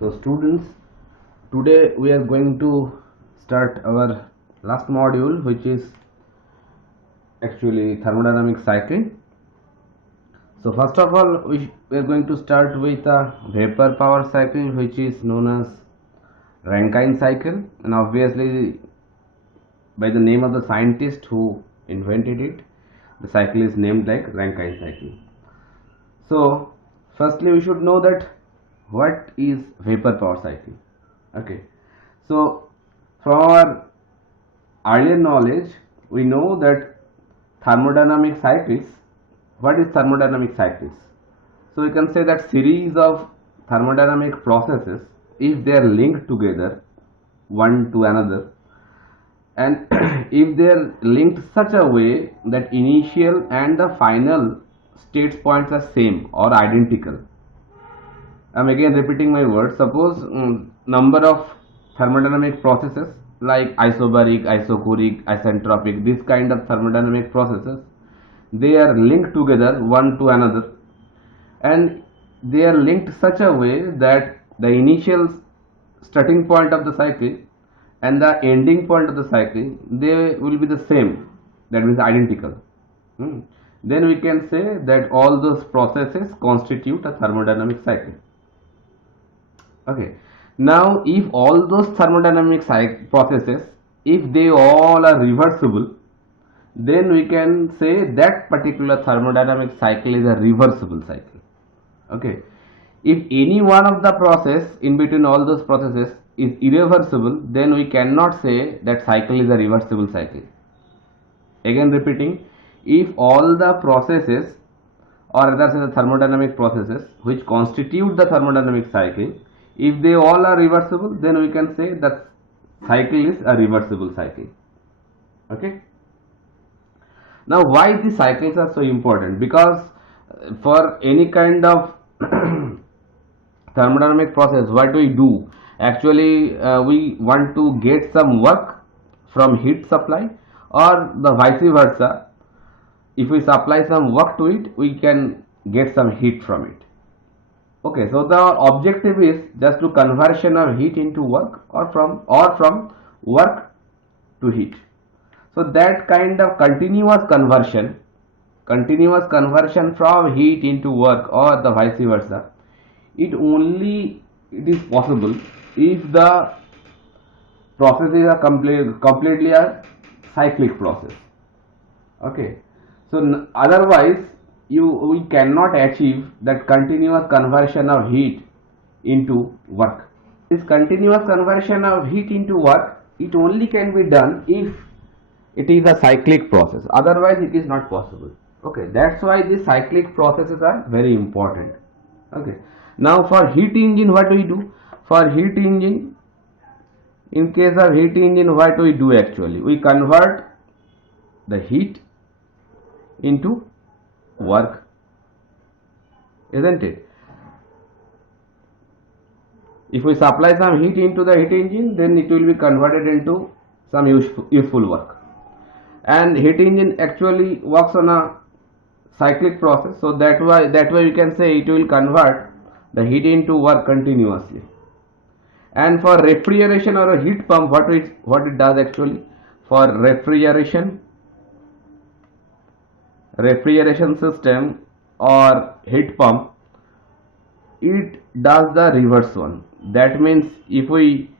So students, today we are going to start our last module, which is actually thermodynamic cycling. So first of all, we are going to start with a vapor power cycle, which is known as Rankine cycle, and obviously by the name of the scientist who invented it, the cycle is named like Rankine cycle. So firstly we should know that what is vapor power cycle. Okay, so from our earlier knowledge we know that thermodynamic cycles. What is thermodynamic cycles? So we can say that series of thermodynamic processes, if they are linked together one to another, and if they are linked such a way that initial and the final states points are same or identical. I'm again repeating my words. Suppose number of thermodynamic processes like isobaric, isochoric, isentropic, this kind of thermodynamic processes, they are linked together one to another, and they are linked such a way that the initial starting point of the cycle and the ending point of the cycle, they will be the same, that means identical. Then we can say that all those processes constitute a thermodynamic cycle. Okay, now if all those thermodynamic processes, if they all are reversible, then we can say that particular thermodynamic cycle is a reversible cycle. Okay, if any one of the process in between all those processes is irreversible, then we cannot say that cycle is a reversible cycle. Again repeating, if all the processes, or rather say the thermodynamic processes which constitute the thermodynamic cycle, if they all are reversible, then we can say that cycle is a reversible cycle. Okay, now why these cycles are so important? Because for any kind of thermodynamic process, what we do actually, we want to get some work from heat supply, or the vice versa. If we supply some work to it, we can get some heat from it. Okay, so the objective is just to conversion of heat into work, or from work to heat. So that kind of continuous conversion from heat into work, or the vice versa, it is possible if the process is a completely a cyclic process. Okay, so otherwise we cannot achieve that continuous conversion of heat into work. This continuous conversion of heat into work, it only can be done if it is a cyclic process, otherwise it is not possible. Okay, that's why these cyclic processes are very important. Okay, now for heat engine, what do we do? For heat engine, in case of heat engine, what we do actually, we convert the heat into work, isn't it? If we supply some heat into the heat engine, then it will be converted into some useful work. And heat engine actually works on a cyclic process, so that way we can say it will convert the heat into work continuously. And for refrigeration or a heat pump, what it does actually, for refrigeration system or heat pump, it does the reverse one. That means if we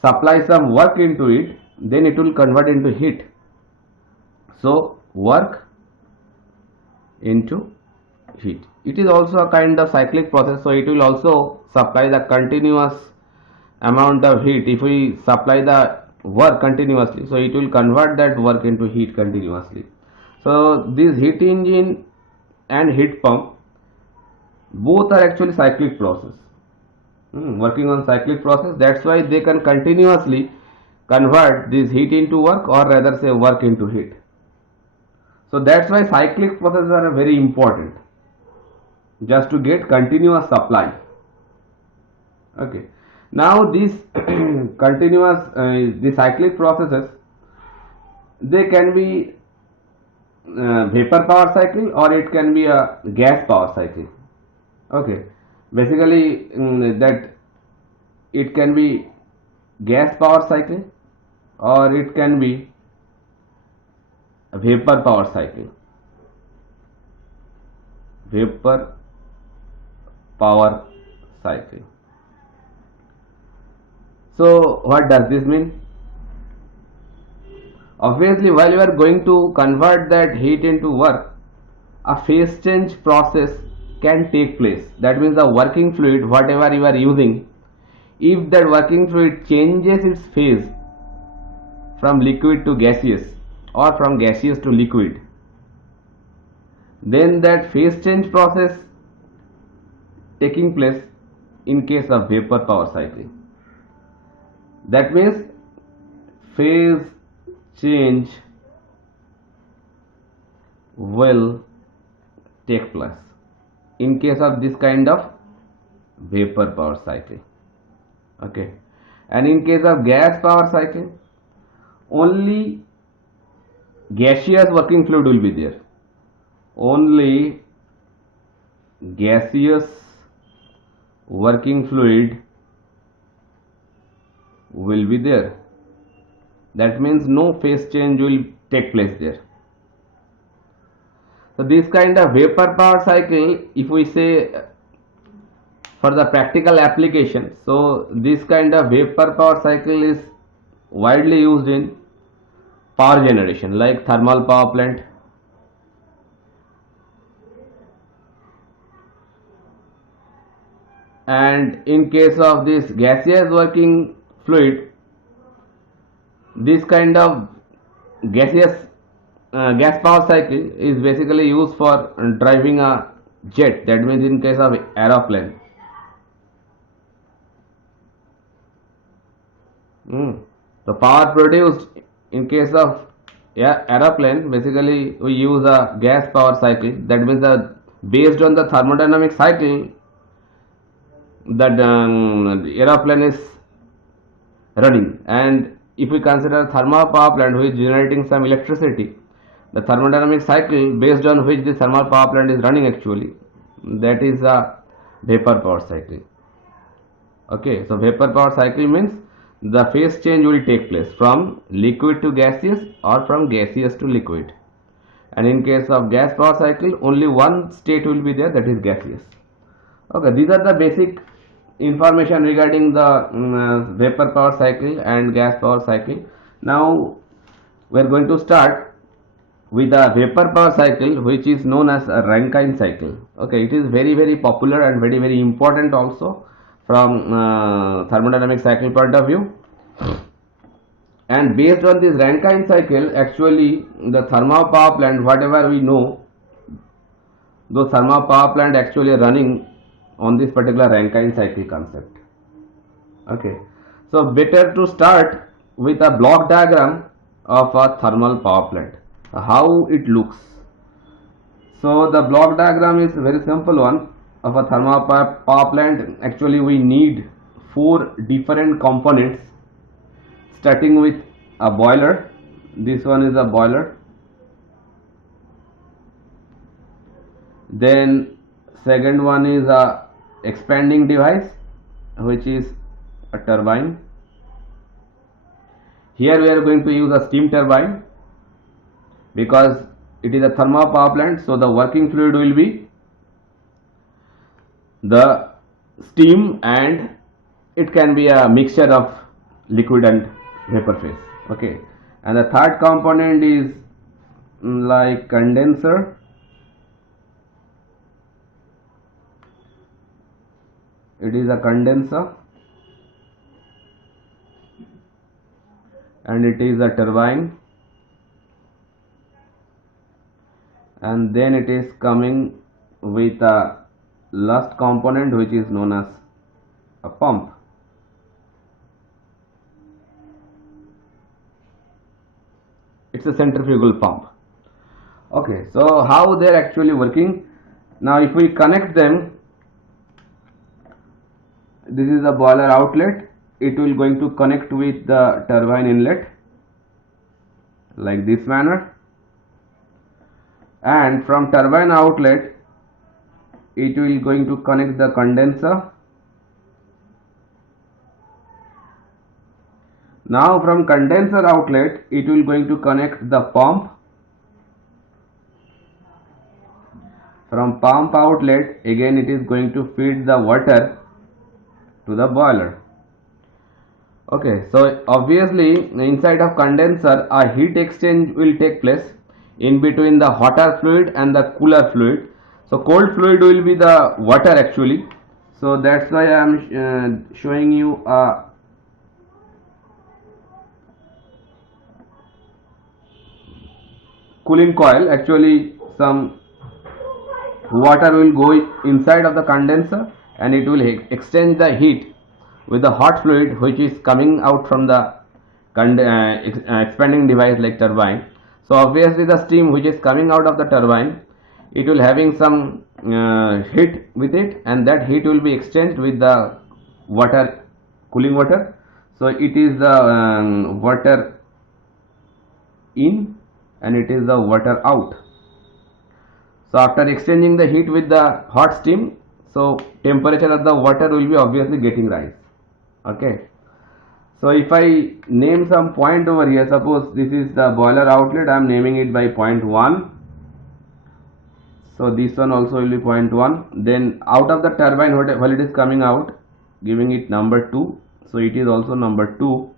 supply some work into it, then it will convert into heat. So work into heat. It is also a kind of cyclic process, so it will also supply the continuous amount of heat. If we supply the work continuously, so it will convert that work into heat continuously. So this heat engine and heat pump, both are actually cyclic process, working on cyclic process. That's why they can continuously convert this heat into work, or rather say work into heat. So that's why cyclic processes are very important, just to get continuous supply. Okay, now these the cyclic processes, they can be vapor power cycle, or it can be a gas power cycle. Okay, basically that it can be gas power cycle or it can be a vapor power cycle. Vapor power cycle. So what does this mean? Obviously, while you are going to convert that heat into work, a phase change process can take place. That means the working fluid, whatever you are using, if that working fluid changes its phase from liquid to gaseous or from gaseous to liquid, then that phase change process taking place in case of vapor power cycle. That means phase change will take place in case of this kind of vapor power cycle. Okay, and in case of gas power cycle, only gaseous working fluid will be there. Only gaseous working fluid will be there. That means no phase change will take place there. So this kind of vapor power cycle, if we say for the practical application, so this kind of vapor power cycle is widely used in power generation like thermal power plant, and in case of this gaseous working fluid, this kind of gaseous gas power cycle is basically used for driving a jet. That means in case of aeroplane. The power produced in case of aeroplane, basically we use a gas power cycle. That means based on the thermodynamic cycle that aeroplane is running, and if we consider thermal power plant which is generating some electricity, the thermodynamic cycle based on which the thermal power plant is running actually, that is a vapor power cycle. Okay, so vapor power cycle means the phase change will take place from liquid to gaseous or from gaseous to liquid, and in case of gas power cycle only one state will be there, that is gaseous. Okay, these are the basic information regarding the vapor power cycle and gas power cycle. Now we are going to start with the vapor power cycle, which is known as a Rankine cycle. Okay, it is very popular and very important also from thermodynamic cycle point of view. And based on this Rankine cycle, actually the thermal power plant, whatever we know, those thermal power plant actually running on this particular Rankine cycle concept. Okay, so better to start with a block diagram of a thermal power plant, how it looks. So the block diagram is a very simple one of a thermal power plant. Actually we need 4 different components, starting with a boiler. This one is a boiler. Then second one is a expanding device, which is a turbine. Here we are going to use a steam turbine because it is a thermal power plant, so the working fluid will be the steam, and it can be a mixture of liquid and vapor phase. Okay, and the third component is like condenser. It is a condenser, and it is a turbine, and then it is coming with a last component which is known as a pump. It's a centrifugal pump. Okay, so how they are actually working? Now if we connect them, this is a boiler outlet, it will going to connect with the turbine inlet like this manner, and from turbine outlet it will going to connect the condenser Now from condenser outlet it will going to connect the pump. From pump outlet again it is going to feed the water to the boiler. Okay, so obviously inside of condenser a heat exchange will take place in between the hotter fluid and the cooler fluid. So cold fluid will be the water actually. So that's why I am showing you a cooling coil. Actually some water will go inside of the condenser and it will exchange the heat with the hot fluid which is coming out from the expanding device like turbine. So obviously the steam which is coming out of the turbine, it will having some heat with it, and that heat will be exchanged with the water, cooling water. So it is the water in and it is the water out. So after exchanging the heat with the hot steam, so temperature of the water will be obviously getting rise. Okay. So if I name some point over here, suppose this is the boiler outlet, I am naming it by point 1. So this one also will be point 1. Then out of the turbine while it is coming out, giving it number 2. So it is also number 2.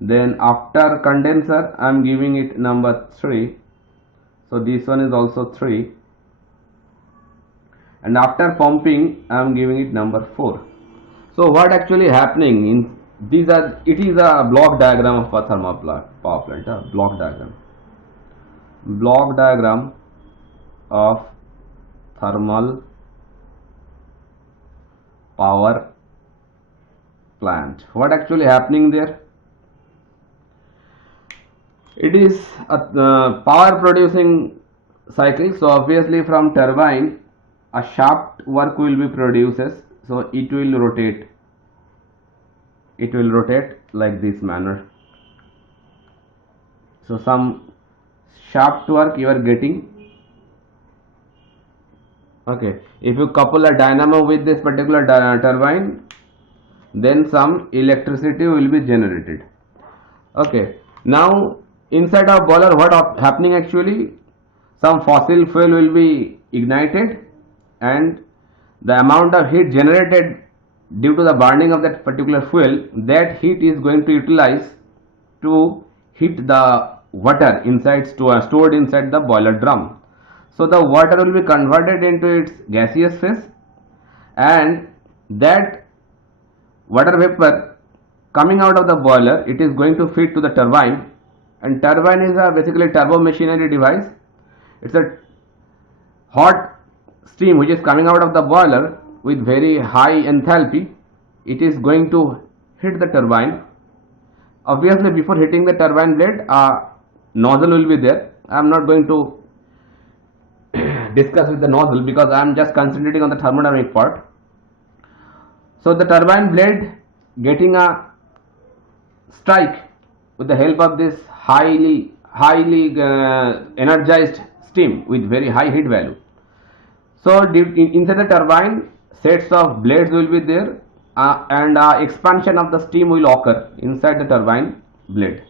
Then after condenser I am giving it number 3. So this one is also 3. And after pumping I am giving it number 4. So what actually happening in these are, it is a block diagram of a thermal power plant, a block diagram of thermal power plant. What actually happening there? It is a power producing cycle. So obviously from turbine a shaft work will be produces, so it will rotate like this manner. So some shaft work you are getting. Okay, if you couple a dynamo with this particular turbine, then some electricity will be generated. Okay, now inside of boiler what happening actually, some fossil fuel will be ignited and the amount of heat generated due to the burning of that particular fuel, that heat is going to utilize to heat the water inside stored inside the boiler drum. So the water will be converted into its gaseous phase, and that water vapor coming out of the boiler, it is going to feed to the turbine, and turbine is a basically turbo machinery device. It's a hot steam which is coming out of the boiler with very high enthalpy. It is going to hit the turbine. Obviously before hitting the turbine blade a nozzle will be there. I am not going to discuss with the nozzle because I am just concentrating on the thermodynamic part. So the turbine blade getting a strike with the help of this highly energized steam with very high heat value. So inside the turbine sets of blades will be there, and expansion of the steam will occur inside the turbine blade.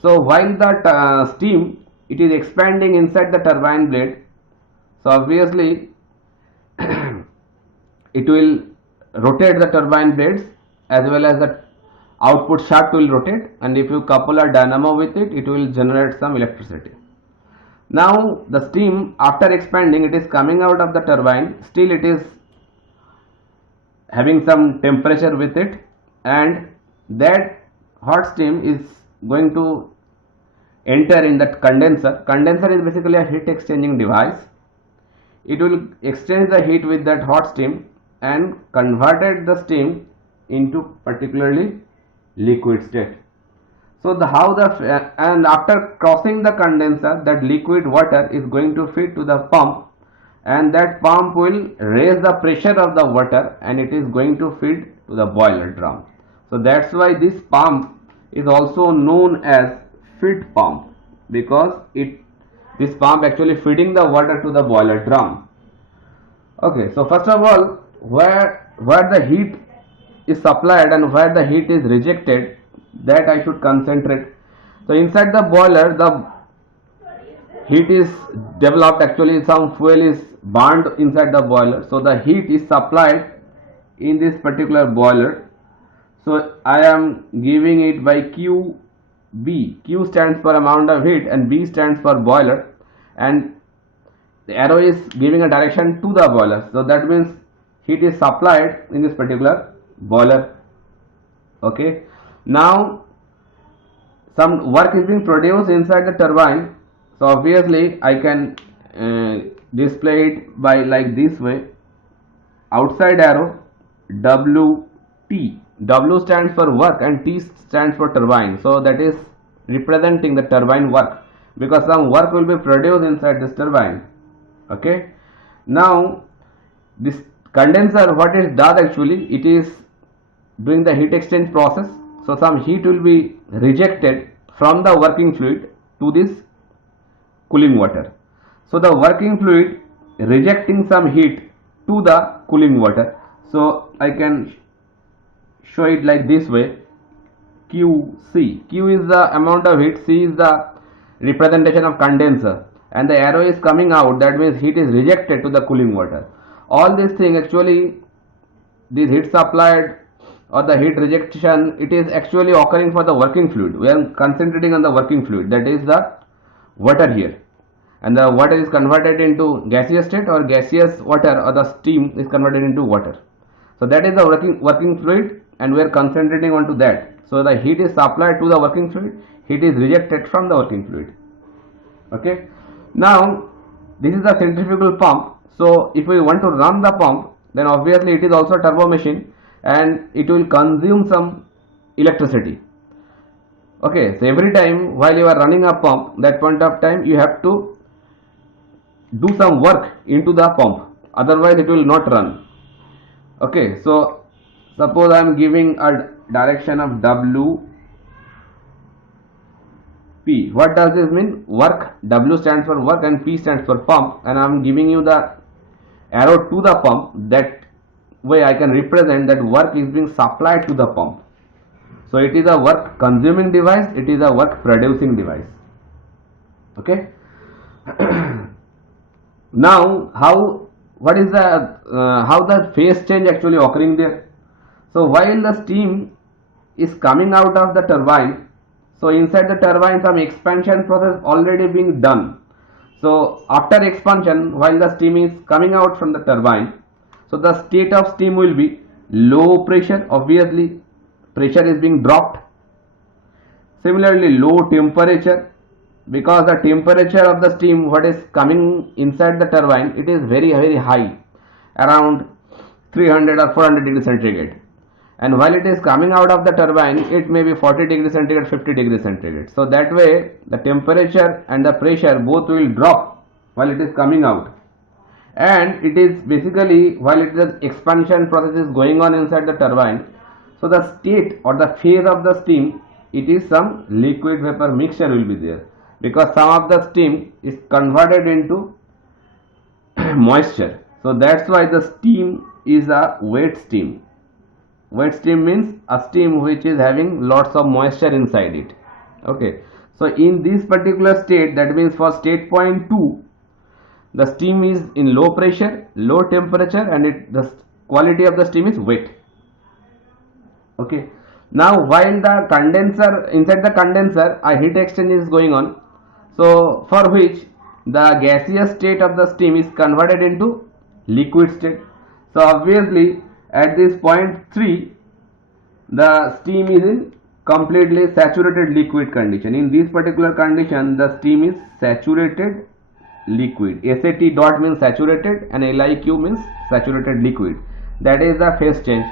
So while that steam it is expanding inside the turbine blade, so obviously it will rotate the turbine blades as well as the output shaft will rotate, and if you couple a dynamo with it, it will generate some electricity. Now the steam after expanding, it is coming out of the turbine, still it is having some temperature with it, and that hot steam is going to enter in that condenser. Condenser is basically a heat exchanging device. It will exchange the heat with that hot steam and converted the steam into particularly liquid state. So and after crossing the condenser, that liquid water is going to feed to the pump, and that pump will raise the pressure of the water and it is going to feed to the boiler drum. So that's why this pump is also known as feed pump, because this pump actually feeding the water to the boiler drum. Okay, so first of all, where the heat is supplied and where the heat is rejected, that I should concentrate. So inside the boiler, the heat is developed, actually some fuel is burned inside the boiler, so the heat is supplied in this particular boiler. So I am giving it by QB. Q stands for amount of heat and B stands for boiler, and the arrow is giving a direction to the boiler, so that means heat is supplied in this particular boiler. Okay, now some work is being produced inside the turbine, so obviously I can display it by like this way: outside arrow WT. W stands for work and T stands for turbine, so that is representing the turbine work, because some work will be produced inside this turbine. Okay, now this condenser, what it does actually, it is doing the heat exchange process. So some heat will be rejected from the working fluid to this cooling water. So the working fluid rejecting some heat to the cooling water. So I can show it like this way: QC. Q is the amount of heat, C is the representation of condenser, and the arrow is coming out, that means heat is rejected to the cooling water. All these things actually, this heat supplied or the heat rejection, it is actually occurring for the working fluid. We are concentrating on the working fluid, that is the water here, and the water is converted into gaseous state, or gaseous water or the steam is converted into water. So that is the working fluid, and we are concentrating onto that. So the heat is supplied to the working fluid, heat is rejected from the working fluid. Okay, now this is the centrifugal pump. So if we want to run the pump, then obviously it is also a turbo machine and it will consume some electricity. Okay, so every time while you are running a pump, that point of time you have to do some work into the pump, otherwise it will not run. Okay, so suppose I am giving a direction of W P. What does this mean? Work. W stands for work and P stands for pump, and I am giving you the arrow to the pump. That way I can represent that work is being supplied to the pump. So it is a work consuming device, it is a work producing device. Okay. Now how the phase change actually occurring there? So while the steam is coming out of the turbine, so inside the turbine some expansion process already being done. So after expansion, while the steam is coming out from the turbine, so the state of steam will be low pressure, obviously pressure is being dropped. Similarly low temperature, because the temperature of the steam what is coming inside the turbine, it is very high, around 300 or 400 degrees centigrade, and while it is coming out of the turbine it may be 40 degrees centigrade, 50 degrees centigrade. So that way the temperature and the pressure both will drop while it is coming out, and it is basically while it is expansion process is going on inside the turbine. So the state or the phase of the steam, it is some liquid vapor mixture will be there, because some of the steam is converted into moisture. So that's why the steam is a wet steam. Wet steam means a steam which is having lots of moisture inside it. Okay, so in this particular state, that means for state point 2, the steam is in low pressure, low temperature, and the quality of the steam is wet. Okay, now while the condenser, inside the condenser a heat exchange is going on, so for which the gaseous state of the steam is converted into liquid state. So obviously at this point 3, the steam is in completely saturated liquid condition. In this particular condition the steam is saturated liquid. SAT dot means saturated and LIQ means saturated liquid. That is the phase change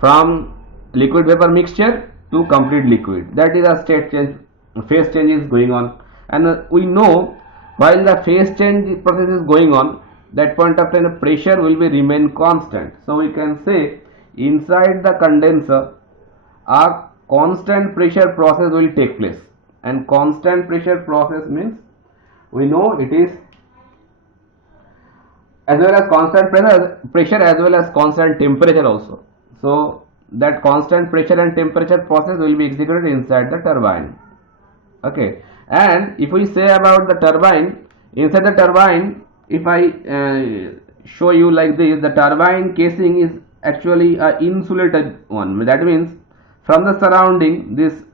from liquid vapor mixture to complete liquid. That is a state change, phase change is going on. And we know while the phase change process is going on, that point of time the pressure will be remain constant. So we can say inside the condenser a constant pressure process will take place, and constant pressure process means we know it is as well as constant pressure as well as constant temperature also. So that constant pressure and temperature process will be executed inside the turbine. Okay, and if we say about the turbine, inside the turbine, if I show you like this, the turbine casing is actually a insulated one. That means from the surrounding, this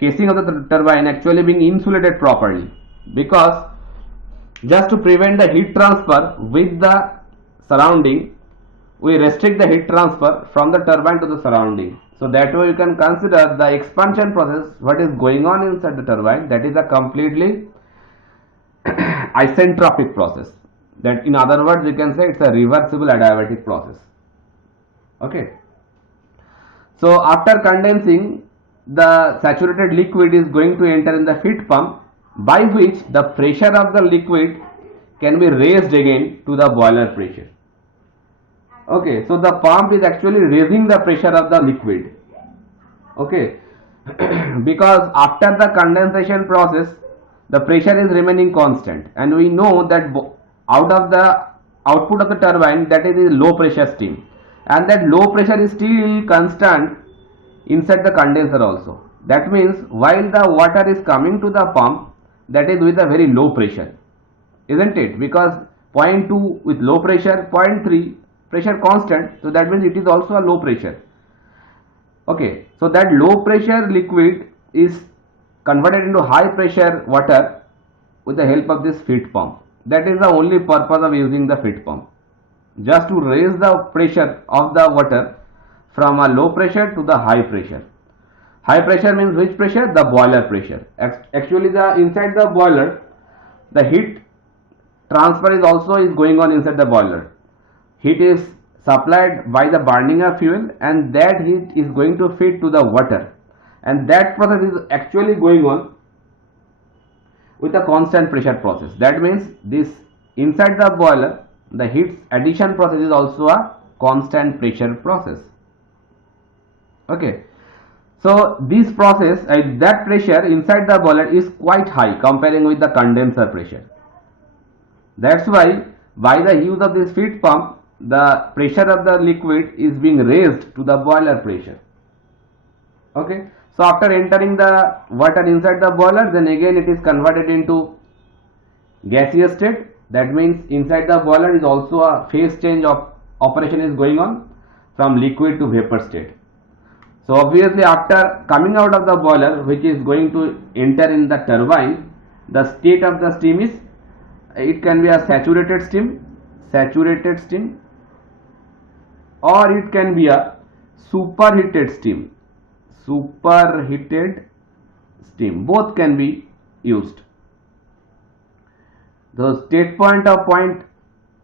casing of the turbine actually being insulated properly, because just to prevent the heat transfer with the surrounding, we restrict the heat transfer from the turbine to the surrounding. So that way you can consider the expansion process, what is going on inside the turbine, that is a completely isentropic process. That in other words you can say it's a reversible adiabatic process. Okay. So after condensing, the saturated liquid is going to enter in the feed pump, by which the pressure of the liquid can be raised again to the boiler pressure. Okay, so the pump is actually raising the pressure of the liquid. Okay, because after the condensation process, the pressure is remaining constant, and we know that out of the output of the turbine, that is low pressure steam, and that low pressure is still constant inside the condenser also. That means while the water is coming to the pump, that is with a very low pressure, isn't it? Because 0.2 with low pressure, 0.3 pressure constant, so that means it is also a low pressure. Okay, so that low pressure liquid is converted into high pressure water with the help of this feed pump. That is the only purpose of using the feed pump, just to raise the pressure of the water from a low pressure to the high pressure. High pressure means which pressure? The boiler pressure. Actually the inside the boiler, the heat transfer is also going on inside the boiler. Heat is supplied by the burning of fuel, and that heat is going to feed to the water, and that process is actually going on with a constant pressure process. That means this inside the boiler, the heat addition process is also a constant pressure process. Okay, so this process, that pressure inside the boiler is quite high comparing with the condenser pressure. That's why by the use of this feed pump, the pressure of the liquid is being raised to the boiler pressure. Okay, so after entering the water inside the boiler, then again it is converted into gaseous state. That means inside the boiler is also a phase change of operation is going on from liquid to vapor state. So obviously after coming out of the boiler, which is going to enter in the turbine, the state of the steam is, it can be a saturated steam, or it can be a superheated steam, both can be used. The state point of point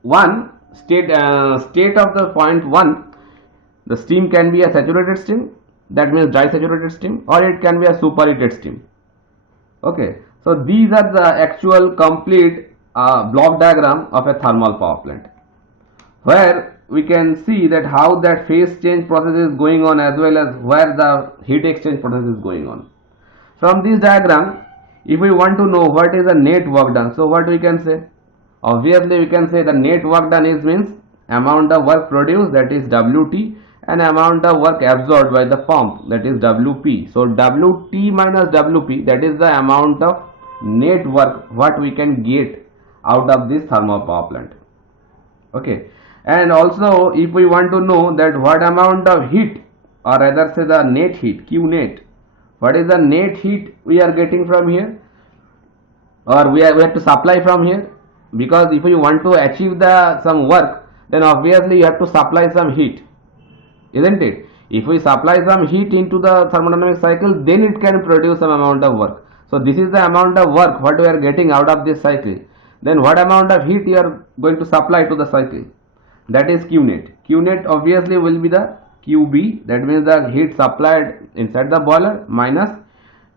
1, state of the point 1, the steam can be a saturated steam, that means dry saturated steam, or it can be a superheated steam. Okay, so these are the actual complete block diagram of a thermal power plant, where we can see that how that phase change process is going on, as well as where the heat exchange process is going on. From this diagram, if we want to know what is the net work done, so what we can say? Obviously we can say the net work done is means amount of work produced, that is WT, and amount of work absorbed by the pump, that is WP. So WT minus WP, that is the amount of net work what we can get out of this thermal power plant. Okay, and also if we want to know that what amount of heat, or rather say the net heat, Q net, what is the net heat we are getting from here, or we have to supply from here, because if you want to achieve some work, then obviously you have to supply some heat, isn't it? If we supply some heat into the thermodynamic cycle, then it can produce some amount of work. So this is the amount of work what we are getting out of this cycle. Then what amount of heat you are going to supply to the cycle, that is Q net. Q net obviously will be the QB, that means the heat supplied inside the boiler, minus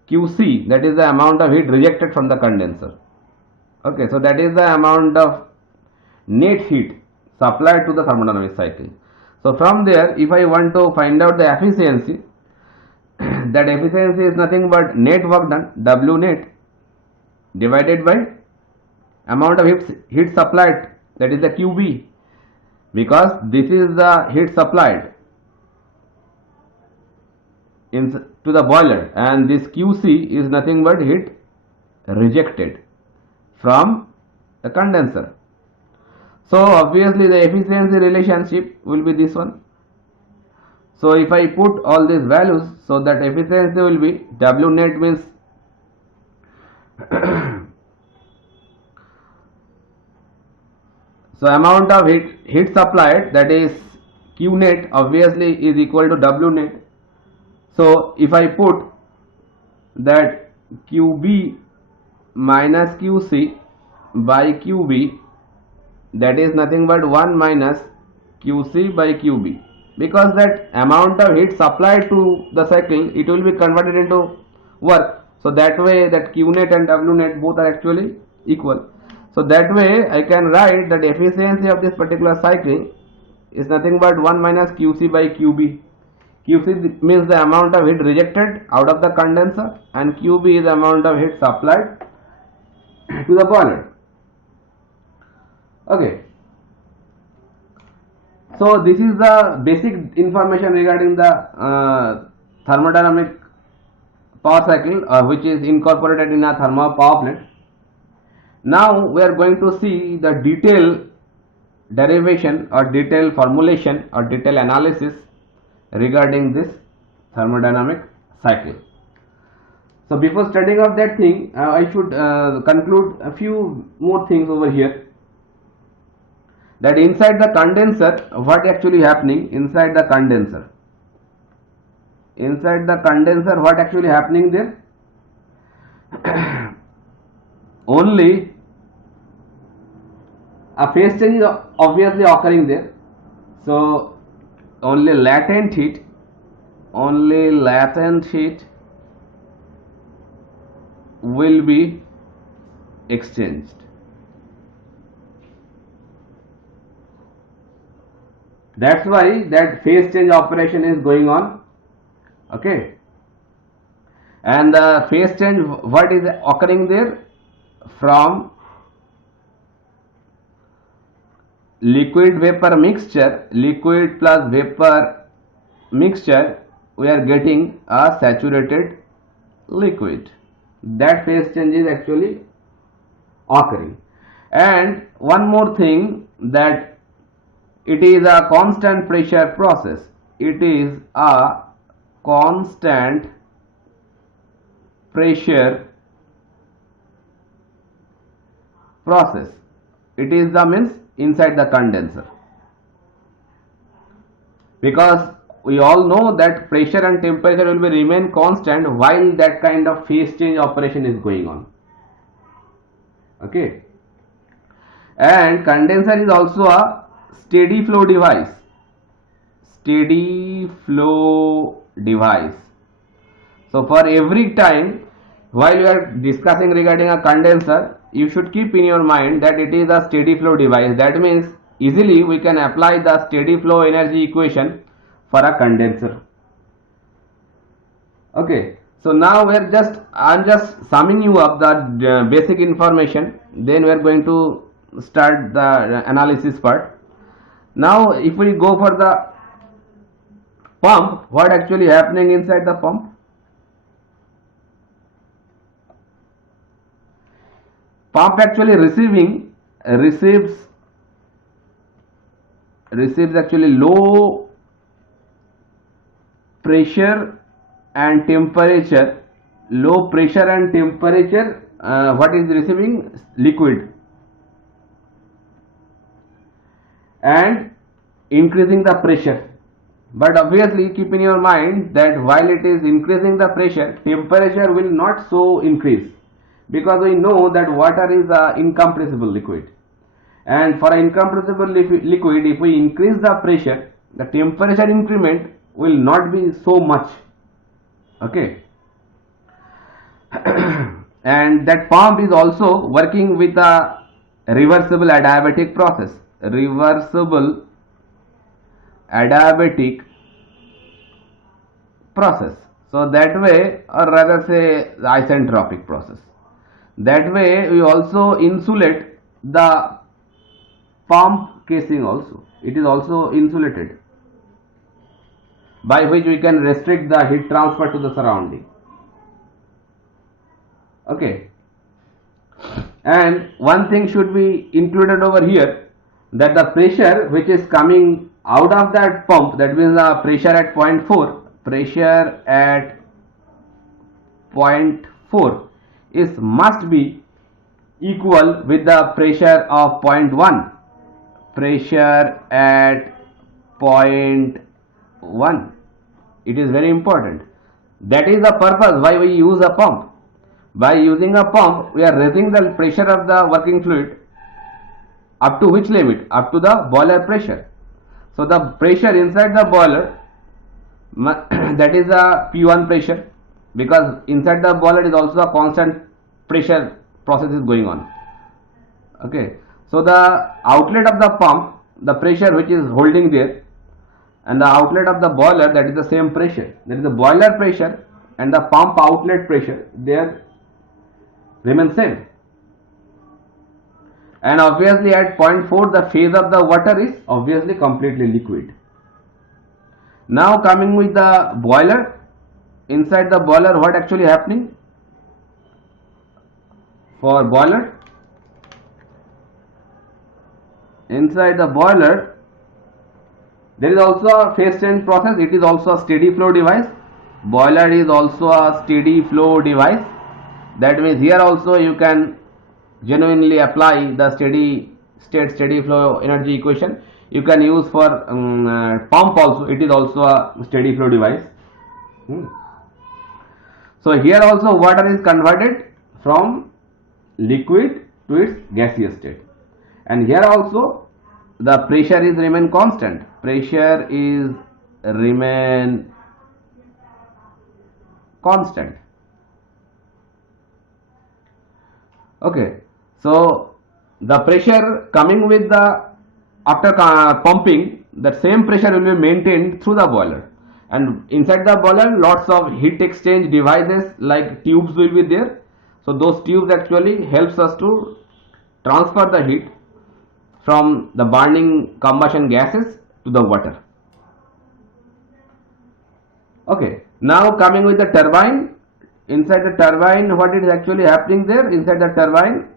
QC, that is the amount of heat rejected from the condenser. Okay, so that is the amount of net heat supplied to the thermodynamic cycle. So from there, if I want to find out the efficiency, that efficiency is nothing but net work done, W net, divided by amount of heat supplied, that is the QB, because this is the heat supplied. to the boiler, and this QC is nothing but heat rejected from the condenser. So obviously the efficiency relationship will be this one. So if I put all these values, so that efficiency will be W net means so amount of heat supplied, that is Q net obviously is equal to W net. So if I put that QB minus QC by QB, that is nothing but 1 minus QC by QB, because that amount of heat supplied to the cycle, it will be converted into work. So that way that Q net and W net both are actually equal. So that way I can write that efficiency of this particular cycle is nothing but 1 minus QC by QB. QC means the amount of heat rejected out of the condenser, and QB is the amount of heat supplied to the boiler. Okay. So this is the basic information regarding the thermodynamic power cycle, which is incorporated in a thermal power plant. Now we are going to see the detailed derivation or detailed formulation or detailed analysis regarding this thermodynamic cycle. So before studying of that thing, I should conclude a few more things over here. That inside the condenser, what actually happening inside the condenser? Inside the condenser, what actually happening there? Only a phase change is obviously occurring there. So only latent heat will be exchanged. That's why that phase change operation is going on. Okay. And the phase change, what is occurring there? From liquid vapor mixture, liquid plus vapor mixture, we are getting a saturated liquid. That phase change is actually occurring. And one more thing, that it is a constant pressure process. It is a constant pressure process. It is the means inside the condenser, because we all know that pressure and temperature will be remain constant while that kind of phase change operation is going on. Okay. And condenser is also a steady flow device. So for every time while you are discussing regarding a condenser, you should keep in your mind that it is a steady flow device. That means easily we can apply the steady flow energy equation for a condenser. Okay. So now I am just summing you up the basic information. Then we are going to start the analysis part. Now if we go for the pump, what actually happening inside the pump? Pump actually receives actually low pressure and temperature. What is receiving? Liquid, and increasing the pressure. But obviously keep in your mind that while it is increasing the pressure, temperature will not so increase, because we know that water is an incompressible liquid, and for an incompressible liquid, if we increase the pressure, the temperature increment will not be so much. Okay. And that pump is also working with a reversible adiabatic process. So that way, or rather say the isentropic process. That way we also insulate the pump casing also. It is also insulated. by which we can restrict the heat transfer to the surrounding. Okay, and one thing should be included over here, that the pressure which is coming out of that pump, that means the pressure at point 4, pressure at point 4 is must be equal with the pressure of point 1. Pressure at point 1, it is very important. That is the purpose why we use a pump. By using a pump, we are raising the pressure of the working fluid up to which limit? Up to the boiler pressure. So the pressure inside the boiler, that is the P1 pressure, because inside the boiler is also a constant pressure process is going on. Okay, so the outlet of the pump, the pressure which is holding there, and the outlet of the boiler, that is the same pressure, that is the boiler pressure, and the pump outlet pressure, they remain same. And obviously at point 4 the phase of the water is obviously completely liquid. Now coming with the boiler, inside the boiler what actually happening? For boiler, inside the boiler there is also a phase change process. It is also a steady flow device. Boiler is also a steady flow device. That means here also you can genuinely apply the steady state steady flow energy equation. You can use for pump also, it is also a steady flow device. So here also water is converted from liquid to its gaseous state, and here also the pressure is remain constant. Pressure is remain constant. Okay, so the pressure coming with the after pumping, that same pressure will be maintained through the boiler, and inside the boiler lots of heat exchange devices like tubes will be there. So those tubes actually helps us to transfer the heat from the burning combustion gases to the water. Okay, now coming with the turbine. Inside the turbine, what is actually happening there? Inside the turbine,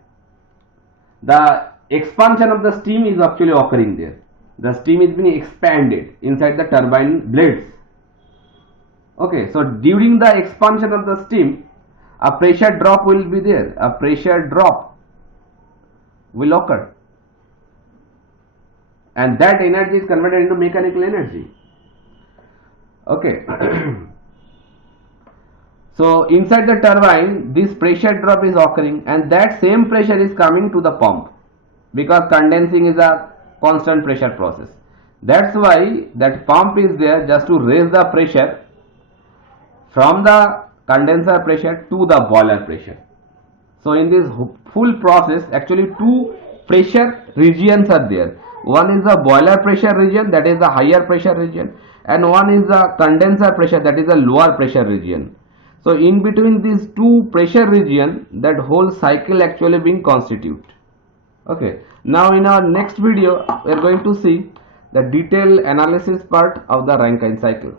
the expansion of the steam is actually occurring there. The steam is being expanded inside the turbine blades. Okay, so during the expansion of the steam, a pressure drop will be there. A pressure drop will occur, and that energy is converted into mechanical energy. Okay. So inside the turbine, this pressure drop is occurring, and that same pressure is coming to the pump, because condensing is a constant pressure process. That's why that pump is there just to raise the pressure from the condenser pressure to the boiler pressure. So in this full process, actually two pressure regions are there. One is the boiler pressure region, that is the higher pressure region, and one is the condenser pressure, that is the lower pressure region. So in between these two pressure region, that whole cycle actually being constituted. Okay, now in our next video we are going to see the detailed analysis part of the Rankine cycle.